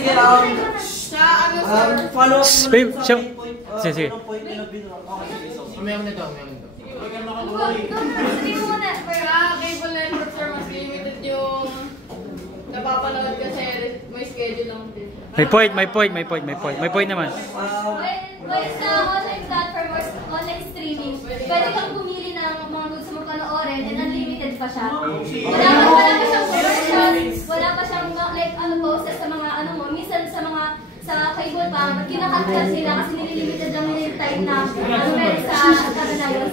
Sige, follow up mo sa main point. Sige. Umayang nito. Sabihin mo muna, cable network sir, mas limited yung napapanood kasi may schedule lang din. May point naman. Well, sa online platform or online streaming, pwede kang pumili ng mga gusto mo panoorin and unlimited pa siya. Wala pa siyang commercials, wala pa siyang like posts sa mga mo, minsan sa mga sa cable pa, kinakat ka sila kasi nililimited lang nila yung time na meron sa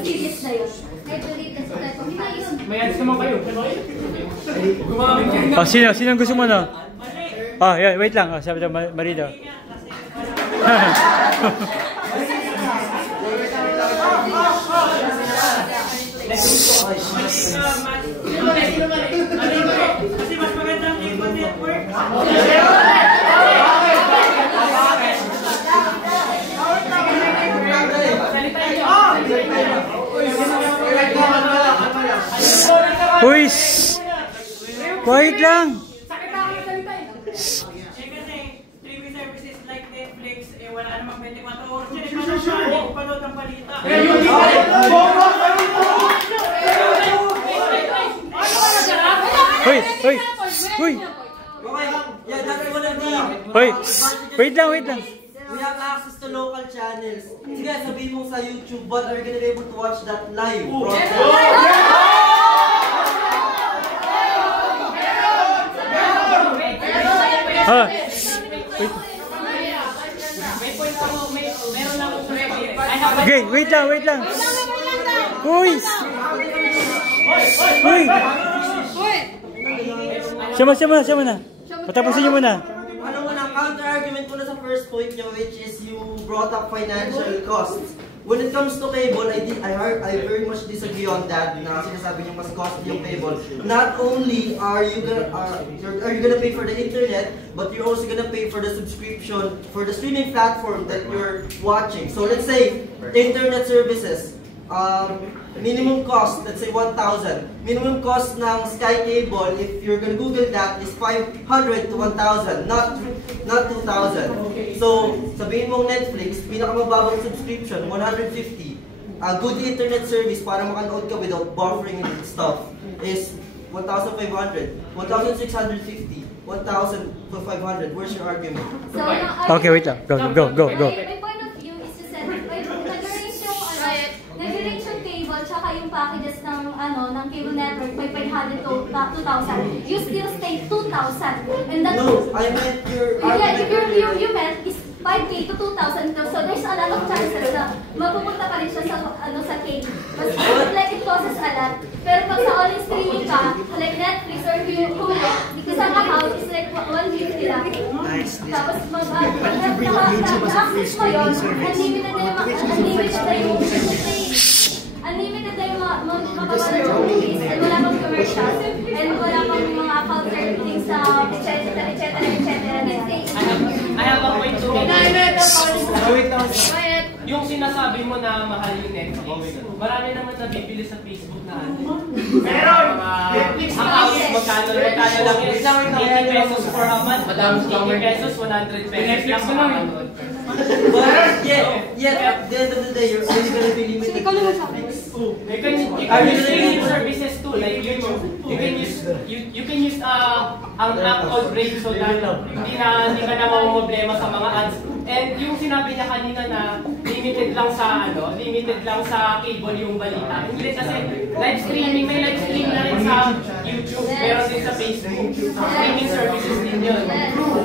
series na yun. May ads naman kayo. Sino gusto mo na? Yeah, wait lang. Sabi na Marida. Kasi mas maganda ang cable network. Uy! Quiet lang! Kasi streaming services like Netflix, wala namang 24 oras. Hindi panood ang balita. Wait lang. We have access to local channels. Sige, sabihin mo sa YouTube, but are you gonna be able to watch that live? Okay, wait lang. Uy! Siya muna. Patapusin niyo muna. Ano mo na, counter-argument ko na sa first point niyo, which is you brought up financial costs. When it comes to cable, I very much disagree on that. Na sinasabi niyo mas costly yung cable. Not only are you gonna pay for the internet, but you're also gonna pay for the subscription for the streaming platform that you're watching. So let's say internet services, minimum cost, let's say 1,000. Minimum cost ng Sky Cable, if you're gonna Google that, is 500 to 1,000, not 2,000. So, sabihin mong Netflix, pinakamababang subscription, 150. A good internet service para makanood ka without buffering and stuff is 1,500, 1,650, 1,500. Where's your argument? Okay, wait lang. Go. My point of view is to set, nag-range yung cable tsaka yung packages ng cable network may 500 to 2,000. You still stay 2,000. And that's I meant your argument. You meant is 5K to 2,000. So there's a lot of chances na mapupunta pa rin siya sa cable. But like it costs a lot. Pero pag sa online streaming ka, like Netflix or Hulu, isang account is like 150 lang. Tapos mag-access mo yun, unlimited na yung mapapanood yung movies, and wala pang commercials, and wala pang mga counter things sa etc. I have a point to make. Yung sinasabi mo na mahal yung Netflix, marami naman nabibili sa Facebook na meron! Netflix na magkano lang yun? 80 pesos for a month, 80 pesos, 100 pesos lang makakanood. But yet, at the end of the day, you're only gonna be limited to Netflix. You can use streaming services too, like YouTube. You can use ang app called Brave so that hindi ka na mamumblema sa mga ads. And yung sinabi niya kanina na limited lang sa cable yung balita. Hindi kasi live streaming, may live stream na rin sa YouTube, meron din sa Facebook. Streaming services din yun.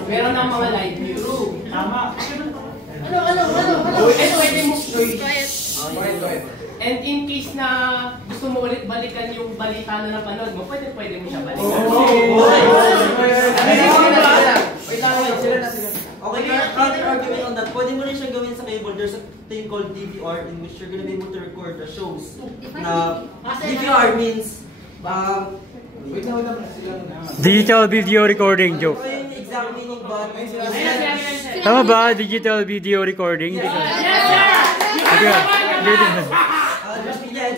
Meron ng mga live news. Tama. And in case na gusto mo ulit balikan yung balita na napanood mo, pwede mo siya balikan. Okay, counter argument on that. Pwede mo rin siya gawin sa cable. There's a thing called DVR in which you're gonna be able to record the shows. DVR means Digital video recording, joke. yung exact meaning ba? Tama ba? Digital video recording? Yeah, DVR in which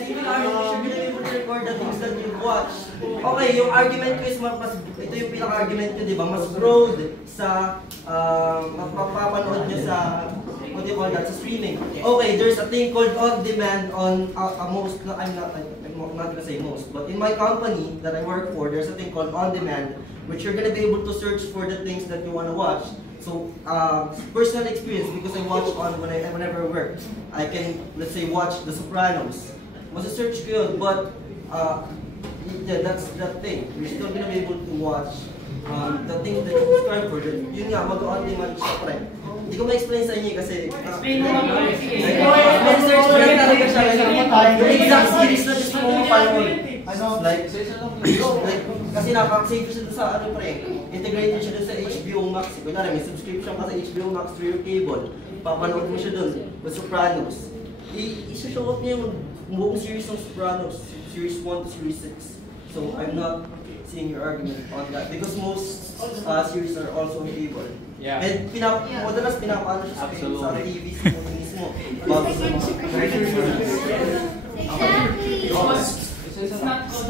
you're gonna be able to record the things that you've watched. Okay, yung argument ko is ito yung pinaka-argument ko, di ba? Mas broad sa mapapanood nyo sa what do you call that, sa streaming. Okay, there's a thing called on-demand on most, I'm not gonna say most, but in my company that I work for, there's a thing called on-demand, which you're gonna be able to search for the things that you wanna watch. So, personal experience, because I watch on whenever I work, I can, let's say, watch The Sopranos. Masa-search ko yun, but yeah, that's that thing. You're still gonna be able to watch the things that you subscribe for. Yun nga, mag-on-demand siya pa rin. Hindi ko ma-explain sa inyo kasi Explain mo nga. Sige. search ko lang talaga siya. Yung exact series na gusto mo mapanood. Like, kasi nakaka-save siya sa ano pa rin. Integrated siya dun sa HBO Max. Kunwari, may subscription ka sa HBO Max through your cable. Papanood mo siya dun. The Sopranos. I-show up niya yung buong series ng Sopranos. Series 1 to series 6. So, I'm not seeing your argument on that. Because most series are also on cable. Yeah. And madalas pinapaano siya sa TV mismo. Exactly. It's not so